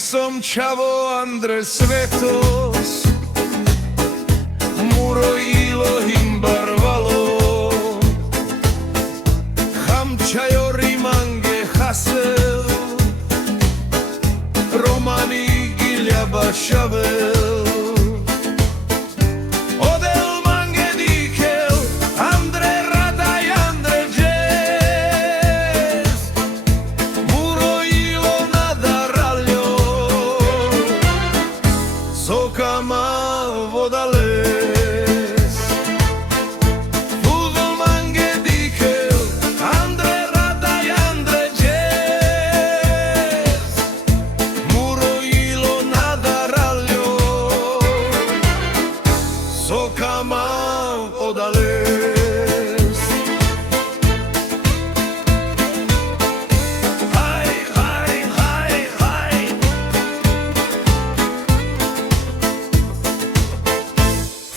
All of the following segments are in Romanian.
som čavo Andre Svetos, muro ilo himbarvalo, hamčajo rimange hasel, romani ilja bašavel. Sokama vodales, Fudol mange dikel, Andre Rada i Andre Jazz, Muro ilo nadaraljo, Sokama vodales. Hai, hai, hai, hai.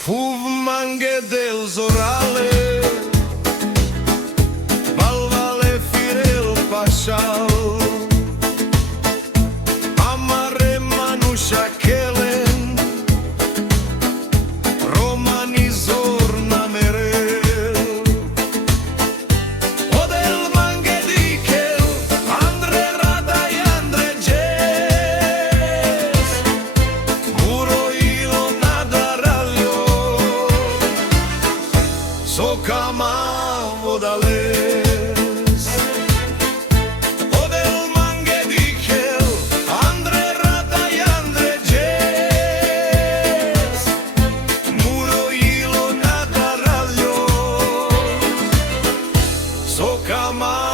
Fuv mange del zorale, balvale firel pašal, amare manuša kelen, romani zor namerel. Odel mange dikel, Andre Rada i Andre Jazz, muro ilo nadaraljo, Sokama vodales. Odel mange dikel, Andre Rada i Andre Jazz, muro ilo nadaraljo, Sokama